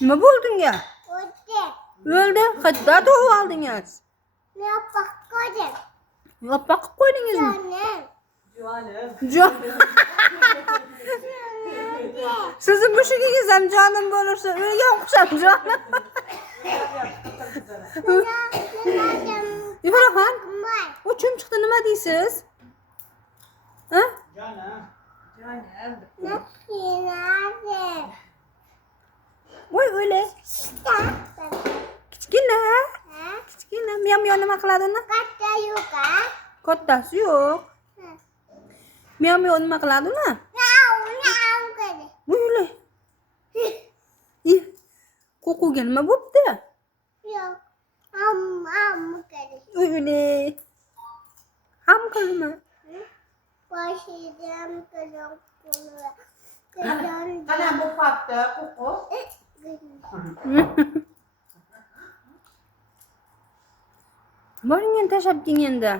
Nima bo'ldi unga? O'tdi. O'ldi. Qayerda tug'ib oldingiz? Yopiq qo'ydim. Yopiq qilib qo'ydingizmi? Jonim. Sizni mushugingiz ham jonim bo'lursa, unga o'xshab jonim. Ibraxon, u chumchuqni nima deysiz? Ha? Voy o'le. Kichkina. Kichkina miyav nima qiladini? Katta yo'q, ha? Kattasi yo'q. Miyav nima qiladimi? Miau qildi. Voy o'le. Qo'rquvga nima bo'pti? Yo'q. Qildi. Voy o'le. Ham qildimi? Boshidan qildim. Qana bu qopdi, qo'qo. Boring endi tashlab keling endi.